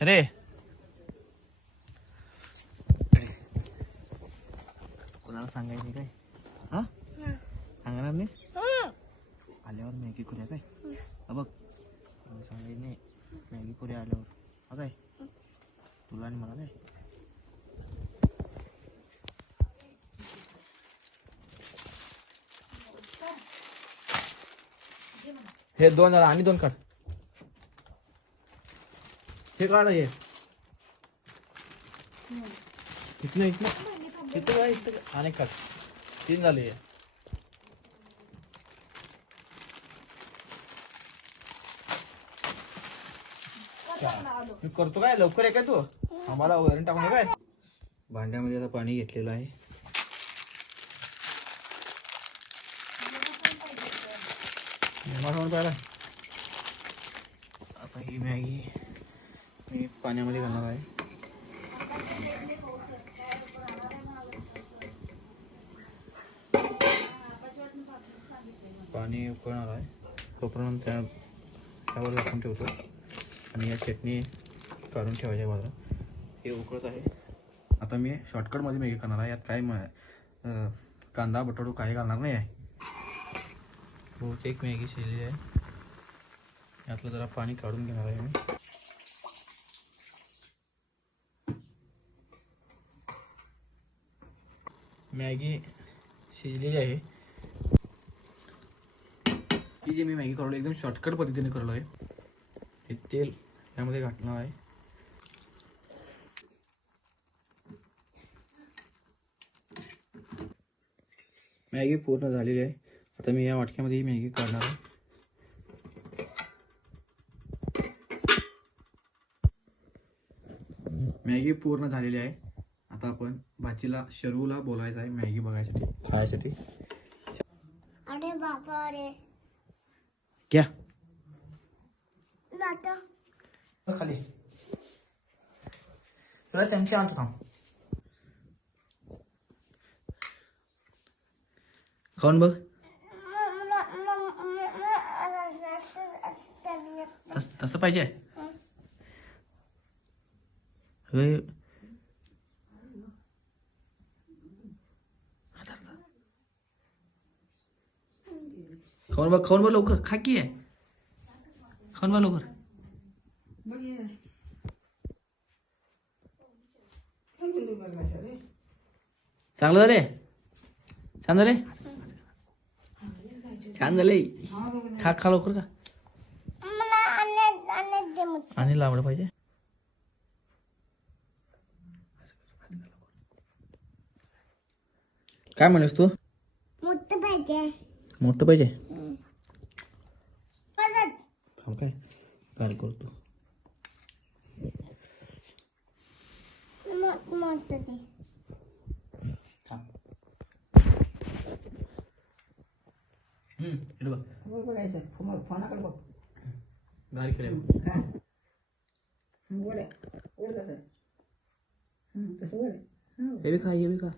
रे कोणाला सांगायचं काय? हा सांगणार नाही आल्यावर मॅगी करूया काय? बघ सांगायचं नाही मॅगी करूया आल्यावर. हा काय तुला आणि मला काय? हे दोन आणि दोन काढ. हे काढ हे इथनं इथनं इथं काय इथं आणि काढ. 3 झाले हे. मी करतो काय लवकर आहे काय तू? आम्हाला वरण टाकून काय? भांड्यामध्ये आता पाणी घेतलेलं आहे. आता ही मॅगी मी पाण्यामध्ये घालणार आहे. पाणी उकळणार आहे तोपर्यंत त्यावर झाकून ठेवतो आणि या चटणी काढून ठेवायच्या बाजूला. हे उकळत आहे. आता मी शॉर्टकटमध्ये मॅगी करणार आहे. यात काय कांदा बटाटो काही घालणार नाही आहे. बहुतेक मॅगी शिजली आहे. यातलं जरा पाणी काढून घेणार आहे मी. मॅगी शिजलेली आहे. ही जी मी मॅगी करवली एकदम शॉर्टकट पद्धतीने करलो आहे. हे तेल यामध्ये घातलं आहे. मॅगी पूर्ण झालेली आहे. आता मी या वाटक्यामध्ये ही मॅगी काढणार आहे. मॅगी पूर्ण झालेली आहे. आता आपण भाचीला शरूला बोलायचं आहे मॅगी बघायसाठी खायसाठी. अरे बाबा रे क्या जातो खाली तुला चमचे आणतो थांब. खाऊन बघ. तसं पाहिजे. खाऊन बघ लवकर. खा की आहे खाऊन बघ लवकर. चांगलं झाले छान झाले छान झाले. खा खा लवकर का. आणि लावलं पाहिजे. काय म्हणस तू? मोठं पाहिजे. मोठं पाहिजे. थांब काय काय करतो. मोठं दे. इकडे बघ. बघायचं फोनाकडे बघ. गाडी केल्या कसं हे बी खा हे बी खा.